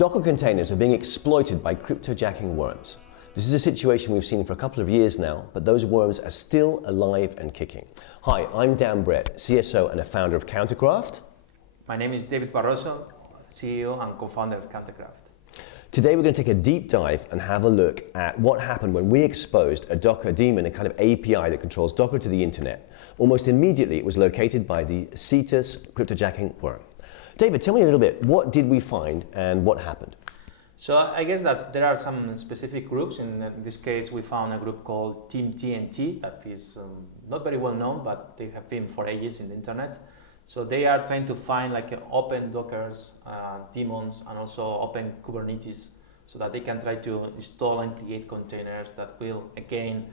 Docker containers are being exploited by cryptojacking worms. This is a situation we've seen for a couple of years now, but those worms are still alive and kicking. Hi, I'm Dan Brett, CSO and a founder of CounterCraft. My name is David Barroso, CEO and co-founder of CounterCraft. Today we're going to take a deep dive and have a look at what happened when we exposed a Docker daemon, a kind of API that controls Docker to the internet. Almost immediately it was located by the Cetus cryptojacking worm. David, tell me a little bit, what did we find and what happened? So I guess that there are some specific groups. In this case, we found a group called TeamTNT that is not very well known, but they have been for ages in the internet. So they are trying to find like open Dockers, daemons, and also open Kubernetes, so that they can try to install and create containers that will again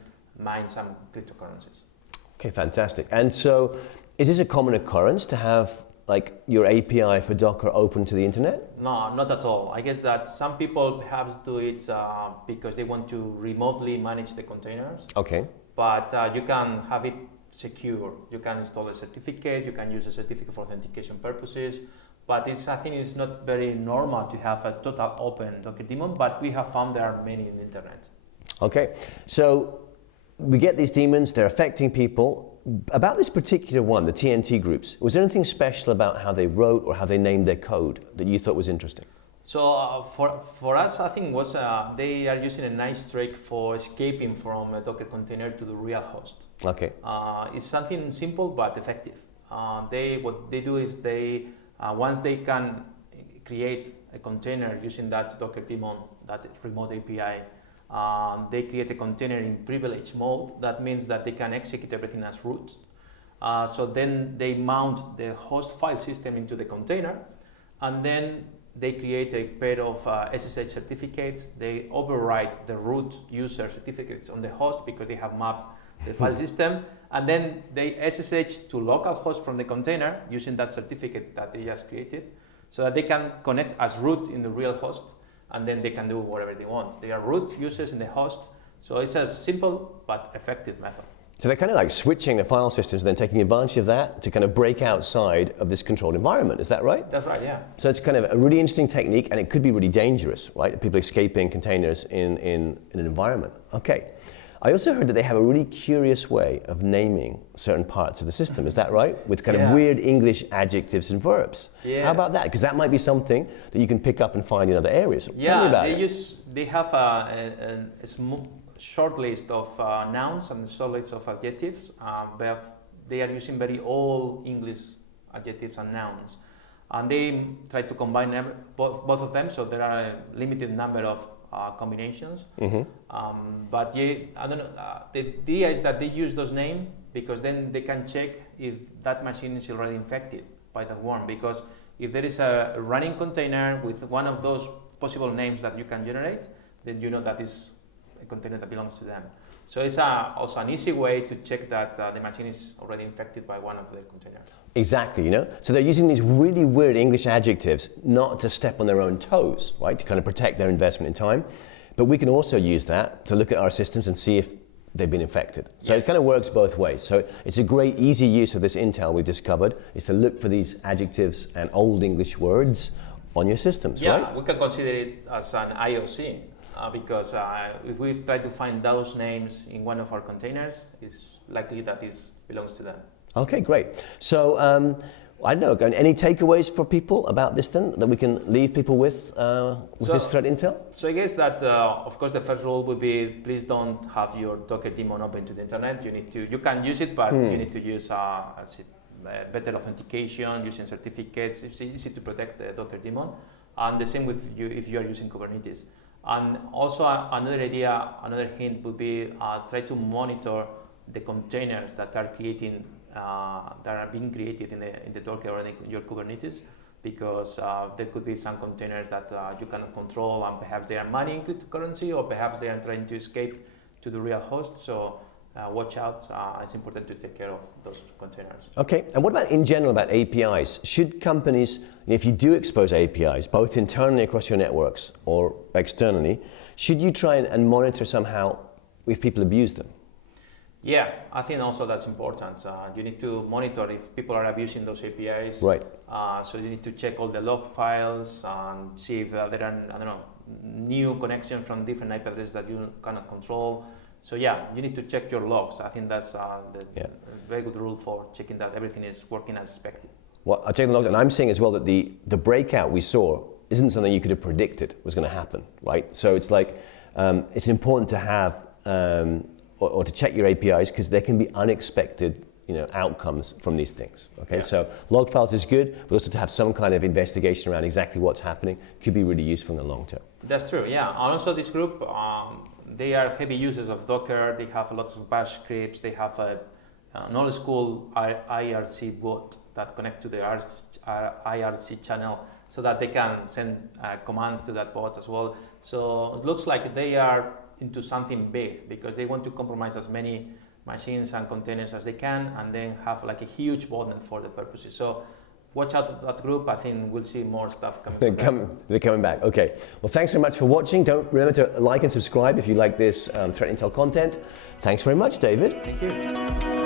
mine some cryptocurrencies. Okay, fantastic. And so, is this a common occurrence to have like your API for Docker open to the internet? No, not at all. I guess that some people perhaps do it because they want to remotely manage the containers. Okay. But you can have it secure. You can install a certificate, you can use a certificate for authentication purposes, but I think it's not very normal to have a total open Docker daemon, but we have found there are many in the internet. Okay, so we get these daemons, they're affecting people. About this particular one, the TNT groups, was there anything special about how they wrote or how they named their code that you thought was interesting? So for us, I think was they are using a nice trick for escaping from a Docker container to the real host. Okay. It's something simple but effective. What they do is they once they can create a container using that Docker daemon, that remote API, they create a container in privilege mode. That means that they can execute everything as root. So then they mount the host file system into the container, and then they create a pair of SSH certificates. They overwrite the root user certificates on the host because they have mapped the file system, and then they SSH to localhost from the container using that certificate that they just created, so that they can connect as root in the real host, and then they can do whatever they want. They are root users in the host, so it's a simple but effective method. So they're kind of like switching the file systems and then taking advantage of that to kind of break outside of this controlled environment. Is that right? That's right, yeah. So it's kind of a really interesting technique, and it could be really dangerous, right? People escaping containers in an environment. Okay. I also heard that they have a really curious way of naming certain parts of the system. Is that right? With kind of weird English adjectives and verbs. Yeah. How about that? Because that might be something that you can pick up and find in other areas. Tell me about it. They have a short list of nouns and a short list of adjectives. They are using very old English adjectives and nouns, and they try to combine both of them, so there are a limited number of combinations. Mm-hmm. But yeah, I don't know. The idea is that they use those names because then they can check if that machine is already infected by that worm. Because if there is a running container with one of those possible names that you can generate, then you know that is a container that belongs to them. So it's also an easy way to check that the machine is already infected by one of the containers. Exactly, you know? So they're using these really weird English adjectives not to step on their own toes, right? To kind of protect their investment in time. But we can also use that to look at our systems and see if they've been infected. So It kind of works both ways. So it's a great, easy use of this intel we've discovered, is to look for these adjectives and old English words on your systems, right? Yeah, we can consider it as an IOC. Because if we try to find those names in one of our containers, it's likely that this belongs to them. Okay, great. So, I don't know, any takeaways for people about this then, that we can leave people with this threat intel? So I guess that, of course, the first rule would be, please don't have your Docker daemon open to the internet. You can use it, but you need to use better authentication, using certificates. It's easy to protect the Docker daemon. And the same with you if you are using Kubernetes. And also another hint would be try to monitor the containers that are being created in the Docker or in your Kubernetes, because there could be some containers that you cannot control, and perhaps they are mining cryptocurrency, or perhaps they are trying to escape to the real host. So watch out. It's important to take care of those containers. Okay, and what about in general about APIs? Should companies, if you do expose APIs, both internally across your networks or externally, should you try and monitor somehow if people abuse them? Yeah, I think also that's important. You need to monitor if people are abusing those APIs. Right. So you need to check all the log files and see if there are, I don't know, new connections from different IP addresses that you cannot control. So yeah, you need to check your logs. I think that's a very good rule for checking that everything is working as expected. Well, I'll check the logs, and I'm saying as well that the breakout we saw isn't something you could have predicted was going to happen, right? So it's like, it's important to have, or to check your APIs, because there can be unexpected outcomes from these things. Okay, so log files is good, but also to have some kind of investigation around exactly what's happening could be really useful in the long term. That's true, yeah. And also this group, they are heavy users of Docker. They have lots of bash scripts. They have an old school IRC bot that connect to the IRC channel so that they can send commands to that bot as well. So it looks like they are into something big because they want to compromise as many machines and containers as they can, and then have like a huge botnet for the purposes. So watch out for that group. I think we'll see more stuff coming. They're coming back. Okay. Well, thanks very much for watching. Don't remember to like and subscribe if you like this threat intel content. Thanks very much, David. Thank you.